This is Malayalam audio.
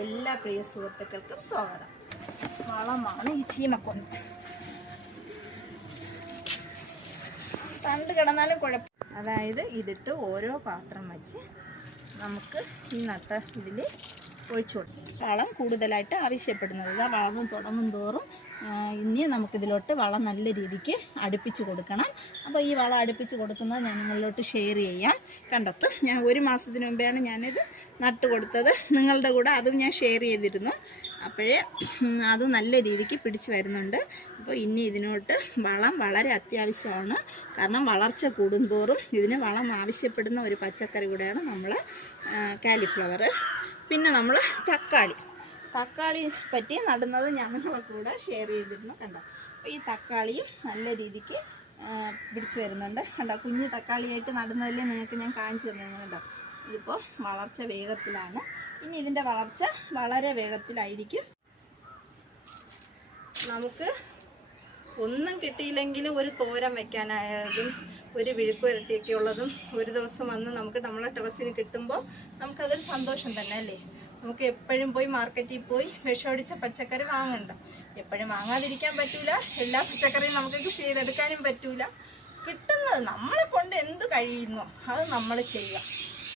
എല്ലാ പ്രിയ സുഹൃത്തുക്കൾക്കും സ്വാഗതം. വളമാണ് ഈ ചീമക്കൊന്ന. തണ്ട് കിടന്നാലും കുഴപ്പം. അതായത് ഇതിട്ട് ഓരോ പാത്രം വെച്ച് നമുക്ക് ഈ നട്ട ഇതിൽ ഒഴിച്ചു കൊടുക്കും. വളം കൂടുതലായിട്ട് ആവശ്യപ്പെടുന്നത് വളം തുടങ്ങും തോറും ഇനി നമുക്കിതിലോട്ട് വളം നല്ല രീതിക്ക് അടുപ്പിച്ച് കൊടുക്കണം. അപ്പോൾ ഈ വളം അടുപ്പിച്ച് കൊടുക്കുന്നത് ഞാൻ നിങ്ങളിലോട്ട് ഷെയർ ചെയ്യാം. കണ്ടപ്പോൾ ഞാൻ 1 മാസത്തിന് മുമ്പെയാണ് ഞാനിത് നട്ട് കൊടുത്തത്. നിങ്ങളുടെ കൂടെ അതും ഞാൻ ഷെയർ ചെയ്തിരുന്നു. അപ്പോഴേ അത് നല്ല രീതിക്ക് പിടിച്ച് വരുന്നുണ്ട്. അപ്പോൾ ഇനി ഇതിനോട്ട് വളം വളരെ അത്യാവശ്യമാണ്. കാരണം വളർച്ച കൂടുന്തോറും ഇതിന് വളം ആവശ്യപ്പെടുന്ന ഒരു പച്ചക്കറി കൂടെയാണ് നമ്മൾ കാലിഫ്ലവർ. പിന്നെ നമ്മൾ തക്കാളി പറ്റി നടുന്നത് ഞാൻ നിങ്ങളെ കൂടെ ഷെയർ ചെയ്തിരുന്നു. കണ്ടോ, അപ്പോൾ ഈ തക്കാളിയും നല്ല രീതിക്ക് പിടിച്ച് വരുന്നുണ്ട്. കണ്ടോ, കുഞ്ഞു തക്കാളിയായിട്ട് നടുന്നതിൽ നിങ്ങൾക്ക് ഞാൻ കാണിച്ചു തരുന്നത്. കണ്ടോ, ഇതിപ്പോൾ വളർച്ച വേഗത്തിലാണ്. ഇനി ഇതിൻ്റെ വളർച്ച വളരെ വേഗത്തിലായിരിക്കും. നമുക്ക് ഒന്നും കിട്ടിയില്ലെങ്കിലും ഒരു തോരൻ വെക്കാനായതും ഒരു വിഴുക്ക് വരട്ടിയൊക്കെ ഉള്ളതും ഒരു ദിവസം വന്ന് നമുക്ക് നമ്മളെ ടെറസിന് കിട്ടുമ്പോൾ നമുക്കതൊരു സന്തോഷം തന്നെ അല്ലേ. നമുക്ക് എപ്പോഴും പോയി മാർക്കറ്റിൽ പോയി വിഷമടിച്ച പച്ചക്കറി വാങ്ങണ്ട. എപ്പോഴും വാങ്ങാതിരിക്കാൻ പറ്റൂല. എല്ലാ പച്ചക്കറിയും നമുക്ക് കൃഷി ചെയ്തെടുക്കാനും പറ്റൂല. കിട്ടുന്നത് നമ്മളെ കൊണ്ട് എന്ത് കഴിയുന്നോ അത് നമ്മൾ ചെയ്യുക.